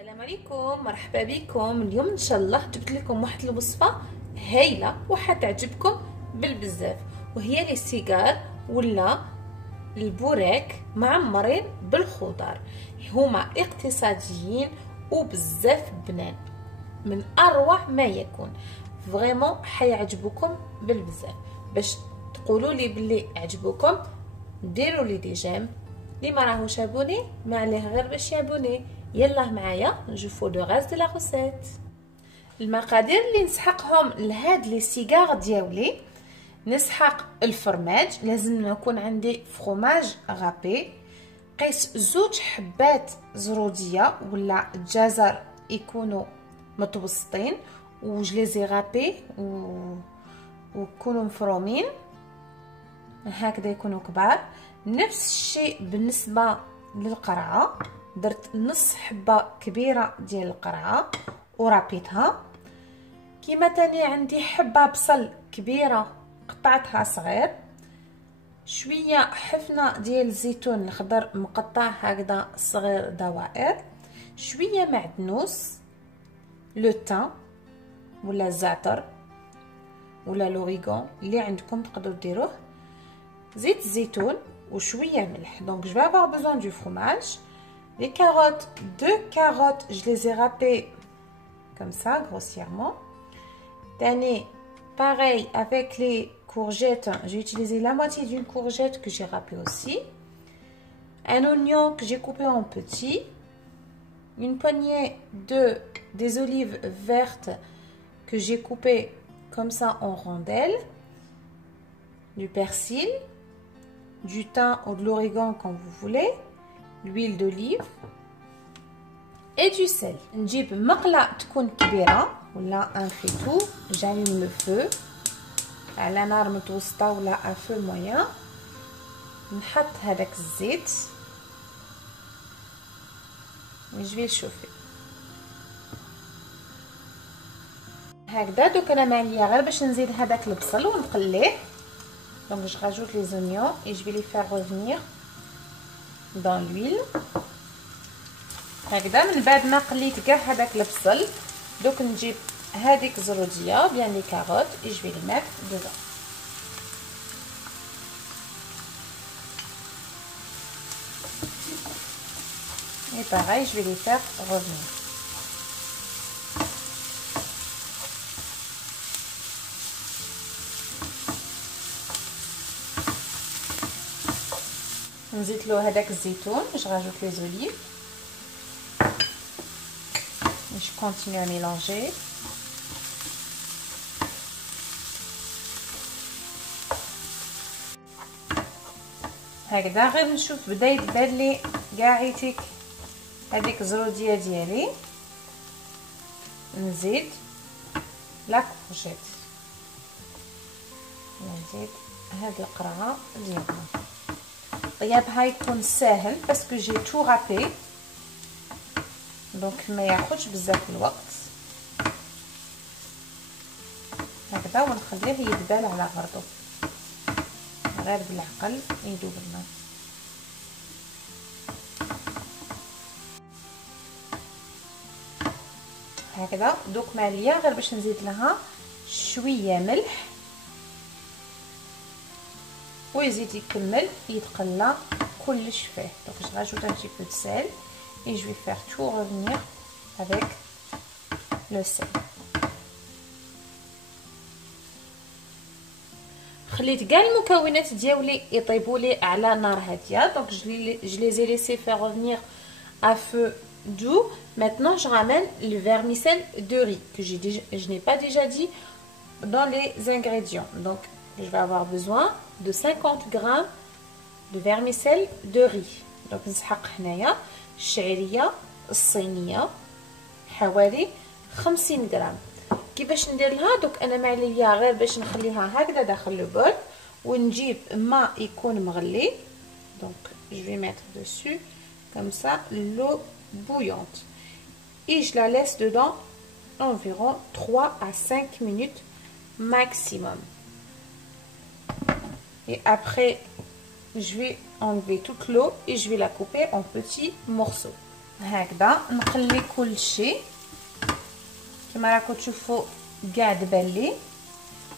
السلام عليكم، مرحبا بكم. اليوم ان شاء الله جبت لكم واحد الوصفه هايله وحتعجبكم بالبزاف، وهي لي سيجار ولا البوراك معمرين بالخضار. هما اقتصاديين وبزاف بنان، من اروع ما يكون. فريمون حيعجبكم بالبزاف. باش تقولوا لي بلي عجبوكم ديروا لي دي جيم، اللي ما راهوش ابوني ما عليه غير باش يابوني. يلا معايا نشوفوا لو غاز دو لا روسيت. المقادير اللي نسحقهم لهاد لي سيجار ديالي: نسحق الفرماج، لازم يكون عندي فروماج غابي. قيس 2 حبات زروديه ولا الجزر يكونوا متوسطين وجليزي غابي ويكونوا مفرومين هكذا، يكونوا كبار. نفس الشيء بالنسبه للقرعه، درت نص حبه كبيره ديال القرعه ورابيتها. كيما تاني عندي حبه بصل كبيره قطعتها صغير، شويه حفنه ديال الزيتون الخضر مقطع هكذا صغير دوائر، شويه معدنوس، لو تان ولا الزعتر ولا لوريغون اللي عندكم تقدروا ديروه، زيت الزيتون وشويه ملح. دونك je vais avoir besoin du fromage. Les carottes, 2 carottes, je les ai râpées comme ça, grossièrement. Tani, pareil avec les courgettes, j'ai utilisé la moitié d'une courgette que j'ai râpée aussi. Un oignon que j'ai coupé en petits. Une poignée des olives vertes que j'ai coupées comme ça en rondelles. Du persil, du thym ou de l'origan quand vous voulez. L'huile d'olive et du sel. نجيب مقله تكون كبيره ولا ان فيتو، j'allume le feu على نار متوسطه ولا ان فو موين. نحط هذاك الزيت نجي نشوفي هكذا. دوك انا معليا غير باش نزيد هذاك البصل ونقليه. donc je rajoute les oignons et je vais les faire revenir dans l'huile هكذا. من بعد ما قليت كاع هذاك البصل، دوك نجيب هذيك الزروديه بيان لي كاروت et je vais les mettre dedans. et pareil je vais les faire revenir. نزيد له هذاك الزيتون، je rajoute les olives et je continue à mélanger. هكذا غير نشوف بدا يدبر لي كاعيتك هذيك الزروديه ديالي، نزيد لا كورجيت، نزيد هاد القرعه ديالنا. طيابها يكون ساهل باسكو جي تو رابي، دونك ما ياخذش بزاف الوقت. هكذا ونخليه يدبال على غرضو، غير بالعقل يذوب لنا. هكذا دوك معليا غير باش نزيد لها شويه ملح ويزيد يكمل يتقلى كلش فيه. donc je rajoute un petit peu de sel et je vais faire tout revenir avec le sel. خليت كاع المكونات ديالي يطيبوا لي على نار هاديه. donc je les ai laissés faire revenir à feu doux. maintenant je ramène le vermicelle de riz que je n'ai pas déjà dit dans les ingrédients. donc je vais avoir besoin de 50 grammes de vermicelle de riz. donc نسحق هنايا الشعيريه الصينيه حوالي 50 غرام. كيفاش ندير لها؟ دوك انا معليا غير باش نخليها هكذا داخل البول، ونجيب ماء يكون مغلي. donc je vais mettre dessus comme ça l'eau bouillante et je la laisse dedans environ 3 à 5 minutes maximum. et après je vais enlever toute l'eau et je vais la couper en petits morceaux. هكذا نقلي كل شيء كما راكم تشوفوا كاع دبان لي.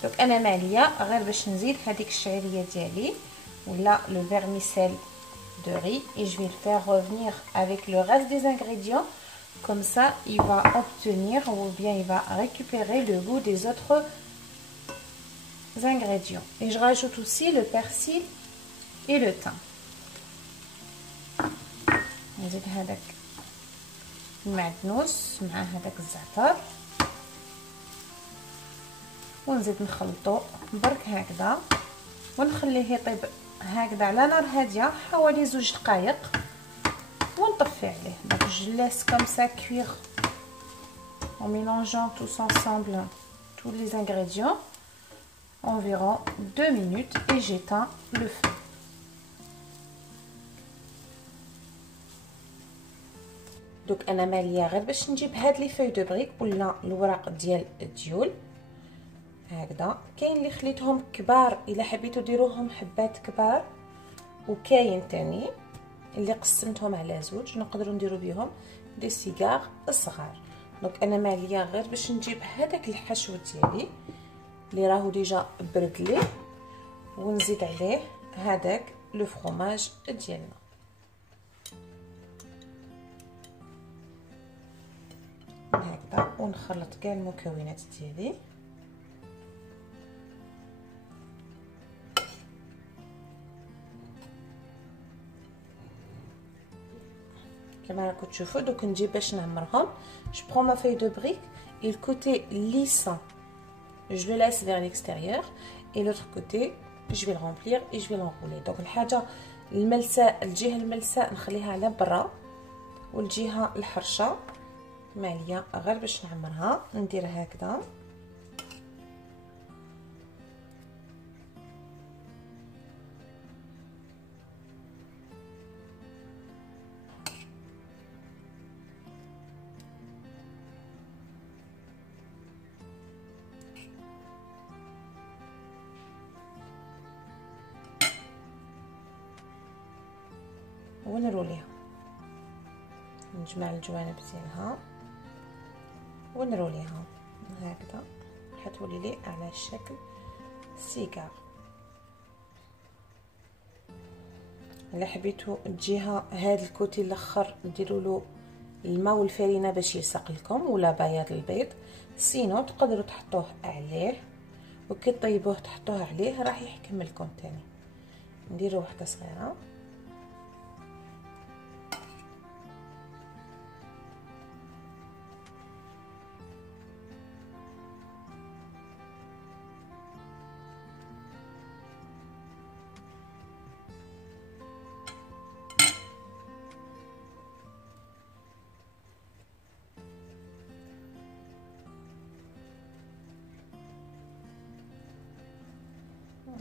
دونك انا معليا غير باش نزيد هذيك الشعيريه ديالي ولا لو vermicelle de riz et je vais le faire revenir avec le reste des ingrédients. Comme ça, il va obtenir ou bien il va récupérer le goût des autres ingrédients. Et je rajoute aussi le persil et le thym. نزيد هذاك المعدنوس مع هذاك الزعتر ونزيد نخلطو برك هكذا ونخليه يطيب هكذا على نار هاديه حوالي 2 دقائق ونطفي عليه. Donc je laisse comme ça cuire en mélangeant tous ensemble tous les ingrédients environ 2 minutes et j'éteins le feu. دوك انا ماليه غير باش نجيب هاد لي فوي دو بريك ولا الوراق ديال الديول هكذا. كاين اللي خليتهم كبار الا حبيتوا ديروهم حبات كبار وكاين تاني اللي قسمتهم على 2 نقدروا نديروا بهم دي سيجار صغار. دونك انا ماليه غير باش نجيب هذاك الحشو ديالي اللي راهو ديجا برد ليه ونزيد عليه هذاك لو فروماج ديالنا. هكذا ونخلط كاع المكونات ديالي. كما راكم تشوفوا دوك نجيب باش نعمرهم. Je prends ma feuille de brique et le côté lisse je le laisse vers l'extérieur et l'autre côté je vais le remplir et je vais l'enrouler. donc الحاجه الملساء الجهه الملساء نخليها على برا والجهه الحرشه ماليه غير باش نعمرها ندير هكذا. ونروليها نجمع الجوانب ديالها ونروليها هكذا حتولي لي على شكل سيجار. الا حبيتو الجهه هذا الكوتي الاخر ديروا له الماء والفرينه باش يلصق لكم ولا بياض البيض، سينو تقدروا تحطوه عليه وكي طيبوه تحطوه عليه راح يحكم لكم تاني. نديروا واحده صغيره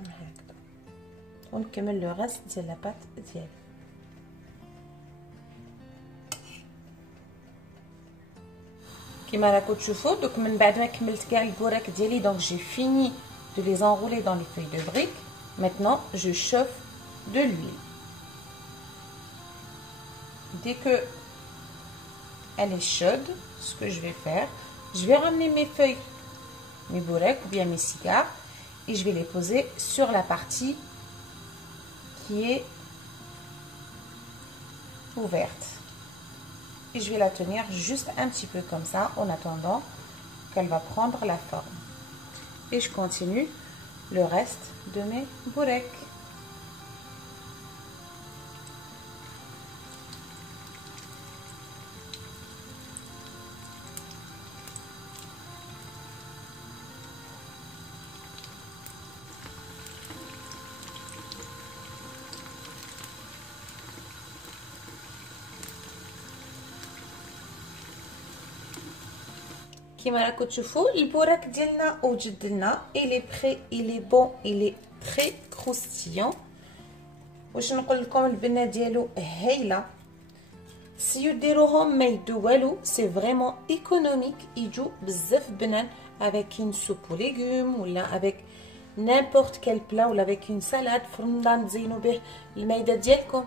هكذا ونكمل لو غاست ديال لاباط ديالي. كما راكم تشوفوا دوك من بعد ما كملت كاع البوراك ديالي دونك جي فيني de les enrouler dans les feuilles de briques. Maintenant je chauffe de l'huile. Dès que elle est chaude, ce que je vais faire, je vais ramener mes feuilles, mes bourreks ou bien mes cigares et je vais les poser sur la partie qui est ouverte et je vais la tenir juste un petit peu comme ça en attendant qu'elle va prendre la forme et je continue le reste de mes bourreks. كما راكم تشوفوا البوراك ديالنا وجد لنا il est prêt, il est bon, il est très croustillant. واش نقول لكم البنه ديالو هايله، سيو ديروهم ما يدو والو، سي فريمون ايكونوميك، يجو بزاف بنان avec une soupe aux légumes ولا avec n'importe quel plat ولا avec une salade. في رمضان تزينوا به المائده ديالكم.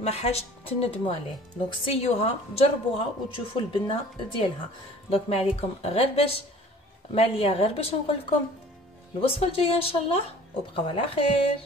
ما حاش تندموا عليه. دونك سيوها جربوها وتشوفوا البنه ديالها. دونك ما عليكم غير باش ما عليا غير باش نقول لكم الوصفه الجايه ان شاء الله، وبقاو على خير.